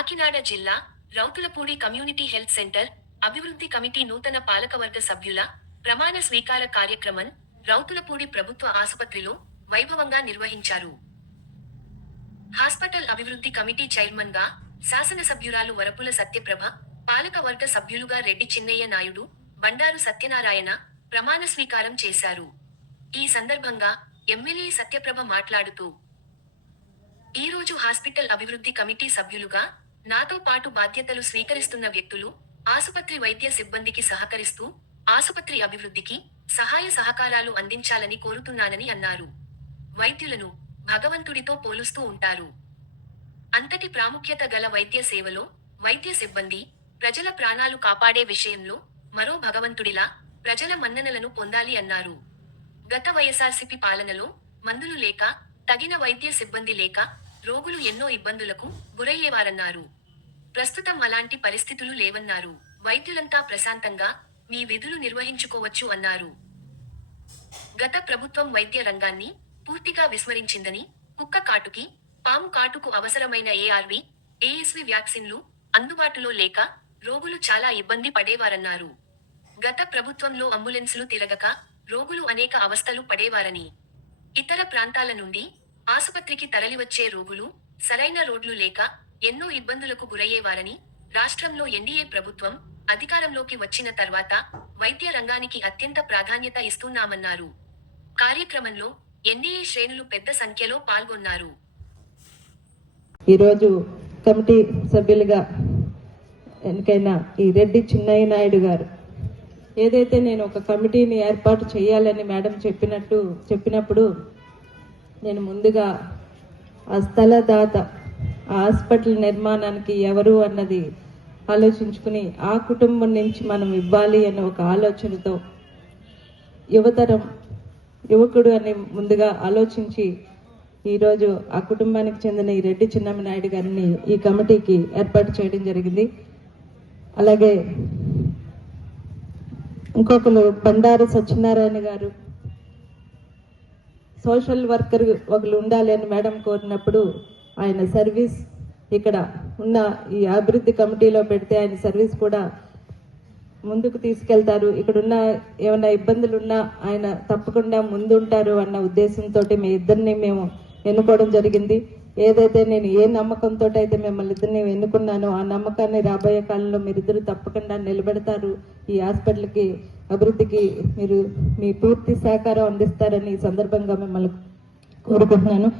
కాకినాడ జిల్లా Rowthulapudi community health centre అభివృద్ధి committee నూతన పాలకవర్గ సభ్యుల ప్రమాణ స్వీకార కార్యక్రమం రౌతులపూడి ప్రభుత్వ ఆసుపత్రిలో వైభవంగా నిర్వహించారు. హాస్పిటల్ అభివృద్ధి కమిటీ చైర్మన్గా శాసనసభ్యురాలు వరపుల సత్యప్రభ పాలకవర్గ సభ్యులుగా రెడ్డి చిన్నయ్య నాయుడు బండారు సత్యనారాయణ ప్రమాణ స్వీకారం చేశారు. ఈ సందర్భంగా ఎమ్మెల్యే సత్యప్రభ మాట్లాడుతూ ఈ రోజు హాస్పిటల్ అభివృద్ధి కమిటీ సభ్యులుగా నాతో పాటు బాధ్యతలు స్వీకరిస్తున్న వ్యక్తులు ఆసుపత్రి వైద్య సిబ్బందికి సహకరిస్తూ ఆసుపత్రి అభివృద్ధికి సహాయ సహకారాలు అందించాలని కోరుతున్నానని అన్నారు. వైద్యులను భగవంతుడితో పోలుస్తూ ఉంటారు. అంతటి ప్రాముఖ్యత గల వైద్య సేవలో వైద్య సిబ్బంది ప్రజల ప్రాణాలు కాపాడే విషయంలో మరో భగవంతుడిలా ప్రజల మన్ననలను పొందాలి అన్నారు. గత వైఎస్ఆర్సిపి పాలనలో మందులు లేక తగిన వైద్య సిబ్బంది లేక రోగులు ఎన్నో ఇబ్బందులకు గురయ్యేవారన్నారు. ప్రస్తుతం అలాంటి పరిస్థితులు లేవన్నారు. వైద్యులంతా ప్రశాంతంగా మీ విధులు నిర్వహించుకోవచ్చు అన్నారు. గత ప్రభుత్వం వైద్య రంగాన్ని పూర్తిగా విస్మరించిందని కుక్క కాటుకి పాము కాటుకు అవసరమైన ఏఆర్వి ఏఎస్వి వ్యాక్సిన్లు అందుబాటులో లేక రోగులు చాలా ఇబ్బంది పడేవారన్నారు. గత ప్రభుత్వంలో అంబులెన్సులు తిరగక రోగులు అనేక అవస్థలు పడేవారని. ఇతర ప్రాంతాల నుండి ఆసుపత్రికి తరలివచ్చే రోగులు సరైన రోడ్లు లేక ఎన్నో ఇబ్బందులకు గురయ్యేవారని రాష్ట్రంలో ఎన్డీఏ ప్రభుత్వం అధికారంలోకి వచ్చిన తర్వాత వైద్య రంగానికి అత్యంత ప్రాధాన్యత ఇస్తున్నామన్నారు. కార్యక్రమంలో ఎన్డీఏ శ్రేణులు పెద్ద సంఖ్యలో పాల్గొన్నారు. ఈరోజు కమిటీ సభ్యులుగా ఎన్నికైన ఈ రెడ్డి చిన్నయ్య నాయుడు గారు ఏదైతే నేను ఒక కమిటీని ఏర్పాటు చేయాలని మేడం చెప్పినట్టు చెప్పినప్పుడు నేను ముందుగా ఆ స్థలదాత హాస్పిటల్ నిర్మాణానికి ఎవరు అన్నది ఆలోచించుకుని ఆ కుటుంబం నుంచి మనం ఇవ్వాలి అనే ఒక ఆలోచనతో యువతరం యువకుడు అని ముందుగా ఆలోచించి ఈరోజు ఆ కుటుంబానికి చెందిన ఈ రెడ్డి చిన్నమ్మ నాయుడు గారిని ఈ కమిటీకి ఏర్పాటు చేయడం జరిగింది. అలాగే ఇంకొకరు బండారు సత్యనారాయణ గారు సోషల్ వర్కర్ ఒకరు ఉండాలి అని మేడం కోరినప్పుడు ఆయన సర్వీస్ ఇక్కడ ఉన్న ఈ అభివృద్ధి కమిటీలో పెడితే ఆయన సర్వీస్ కూడా ముందుకు తీసుకెళ్తారు. ఇక్కడున్న ఏమైనా ఇబ్బందులు ఉన్నా ఆయన తప్పకుండా ముందుంటారు అన్న ఉద్దేశంతో మీ ఇద్దరిని మేము ఎన్నుకోవడం జరిగింది. ఏదైతే నేను ఏ నమ్మకంతో అయితే మిమ్మల్ని ఇద్దరిని ఎన్నుకున్నానో ఆ నమ్మకాన్ని రాబోయే కాలంలో మీరిద్దరు తప్పకుండా నిలబెడతారు ఈ హాస్పిటల్కి. అభివృద్ధికి మీరు మీ పూర్తి సహకారం అందిస్తారని ఈ సందర్భంగా మిమ్మల్ని కోరుకుంటున్నాను.